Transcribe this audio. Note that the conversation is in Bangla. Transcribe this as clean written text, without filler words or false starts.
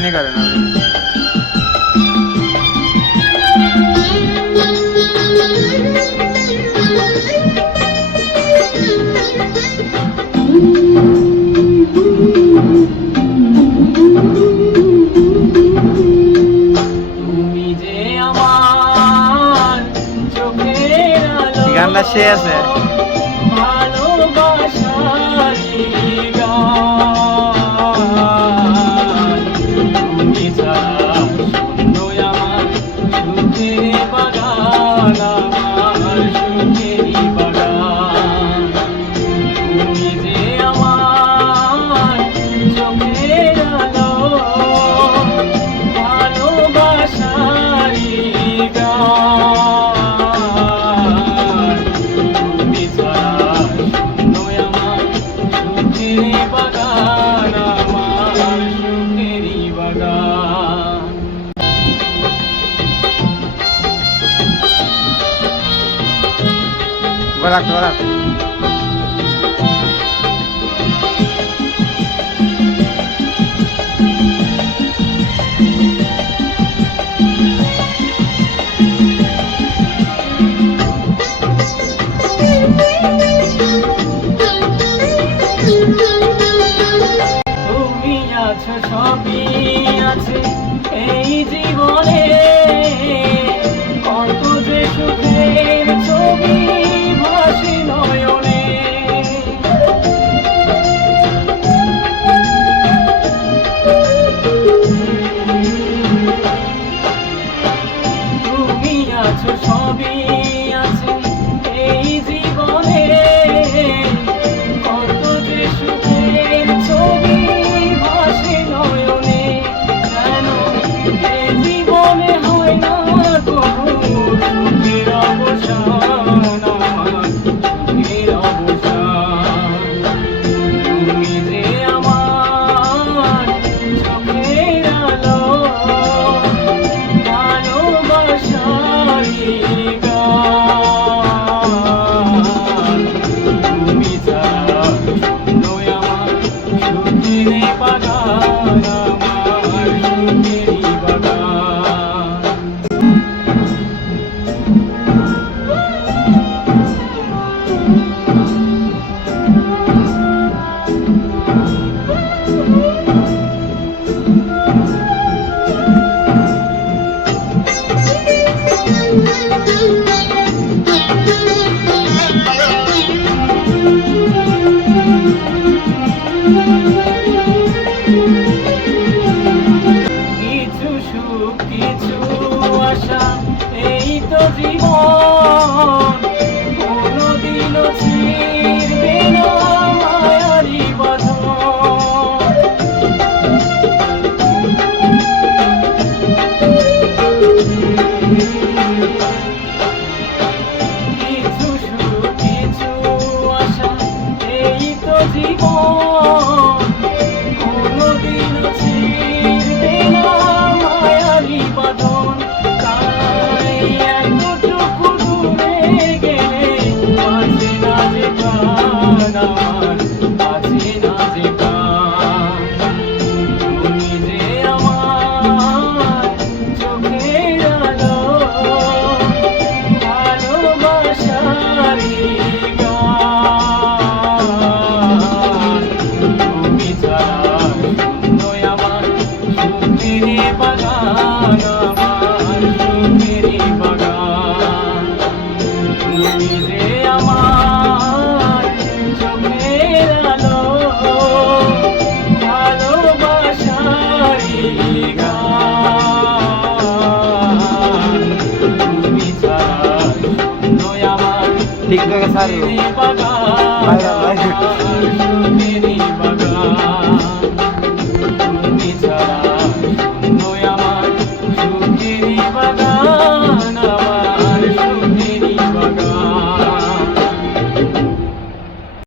অভিনয় করে না। গানটা সে আছে রাখতে পারা। তুমি আছো সবই আছে এই জীবনে, কত যে সুখের ছবি ভাসি নয়নে। তুমি আছো সবই আছে এই জীবনে, কত যে সুখের ছবি ভাসি নয়নে। কেন এই জীবনে হয় না কবু সুখের অবসান, সুখের অবসান। তুমি যে আমার চোখের আলো, ভালোবাসারই গান। তুমি ছাড়া শূন্য আমার সুখের বাগান, আমার সুখেরই বাগান। কিছু সুখ কিছু আশা এই তো জীবন, কোনদিনও ছিড়বে না মায়ারি বাঁধন। কিছু সুখ কিছু আশা এই তো জীবন, কোনদিনও ছিড়বে না মায়ারি বাঁধন। তাই এতটুকু দূরে গেলে বাঁচে না যে প্রাণ, আমার বাঁচে না যে প্রাণ। তুমি যে আমার চোখের আলো, ভালোবাসারই গান। তুমি ছাড়া শূন্য আমার সুখের বাগান, আমার সুখেরই বাগান। তুমি যে আমার চোখের আলো, ভালোবাসারই গান। তুমি ছাড়া শূন্য আমার ঠিক আছে স্যার সুখেরই বাগান।